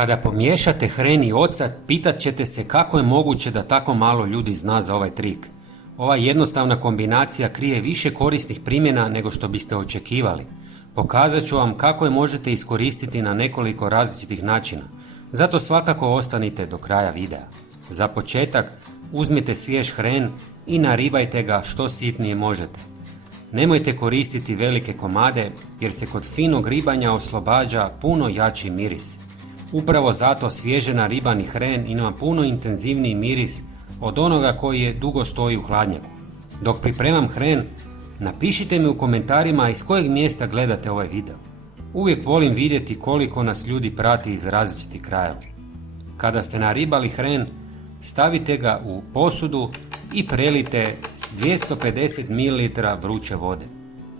Kada pomiješate hren i ocat, pitat ćete se kako je moguće da tako malo ljudi zna za ovaj trik. Ova jednostavna kombinacija krije više korisnih primjena nego što biste očekivali. Pokazat ću vam kako je možete iskoristiti na nekoliko različitih načina. Zato svakako ostanite do kraja videa. Za početak, uzmite svjež hren i naribajte ga što sitnije možete. Nemojte koristiti velike komade jer se kod finog ribanja oslobađa puno jači miris. Upravo zato svježe naribani hren ima puno intenzivniji miris od onoga koji je dugo stoji u hladnjaku. Dok pripremam hren, napišite mi u komentarima iz kojeg mjesta gledate ovaj video. Uvijek volim vidjeti koliko nas ljudi prati iz različitih krajeva. Kada ste naribali hren, stavite ga u posudu i prelite s 250 ml vruće vode.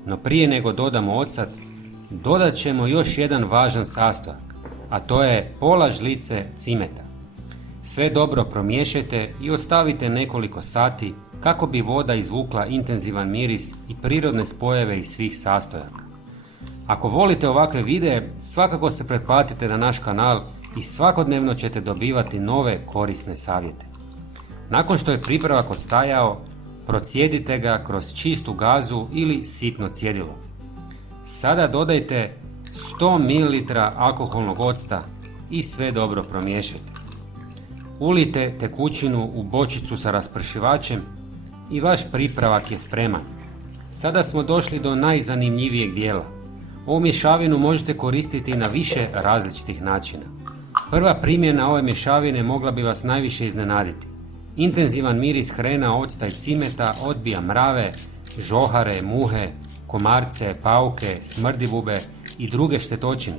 No prije nego dodamo ocat, dodat ćemo još jedan važan sastojak, a to je pola žlice cimeta. Sve dobro promiješajte i ostavite nekoliko sati kako bi voda izvukla intenzivan miris i prirodne spojeve iz svih sastojaka. Ako volite ovakve videe, svakako se pretplatite na naš kanal i svakodnevno ćete dobivati nove korisne savjete. Nakon što je pripravak odstajao, procijedite ga kroz čistu gazu ili sitno cjedilo. Sada dodajte 100 ml alkoholnog octa i sve dobro promiješajte. Ulijte tekućinu u bočicu sa raspršivačem i vaš pripravak je spreman. Sada smo došli do najzanimljivijeg dijela. Ovu mješavinu možete koristiti na više različitih načina. Prva primjena ove mješavine mogla bi vas najviše iznenaditi. Intenzivan miris hrena, octa i cimeta odbija mrave, žohare, muhe, komarce, pauke, smrdljivube i druge štetočine.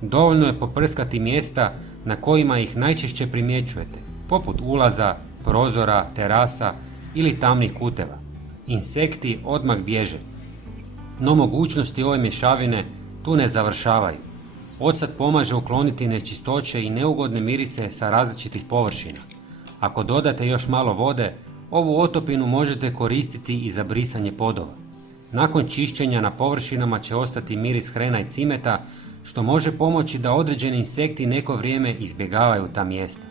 Dovoljno je poprskati mjesta na kojima ih najčešće primjećujete, poput ulaza, prozora, terasa ili tamnih kuteva. Insekti odmah bježe. No mogućnosti ove mješavine tu ne završavaju. Ocat pomaže ukloniti nečistoće i neugodne mirise sa različitih površina. Ako dodate još malo vode, ovu otopinu možete koristiti i za brisanje podova. Nakon čišćenja na površinama će ostati miris hrena i cimeta, što može pomoći da određeni insekti neko vrijeme izbjegavaju ta mjesta.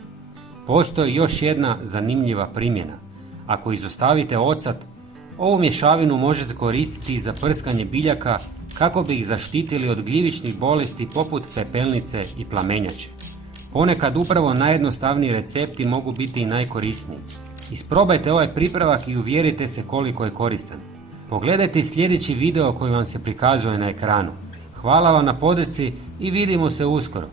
Postoji još jedna zanimljiva primjena. Ako izostavite ocat, ovu mješavinu možete koristiti za prskanje biljaka kako bi ih zaštitili od gljivičnih bolesti poput pepelnice i plamenjače. Ponekad upravo najjednostavniji recepti mogu biti i najkorisniji. Isprobajte ovaj pripravak i uvjerite se koliko je koristan. Pogledajte sljedeći video koji vam se prikazuje na ekranu. Hvala vam na podršci i vidimo se uskoro.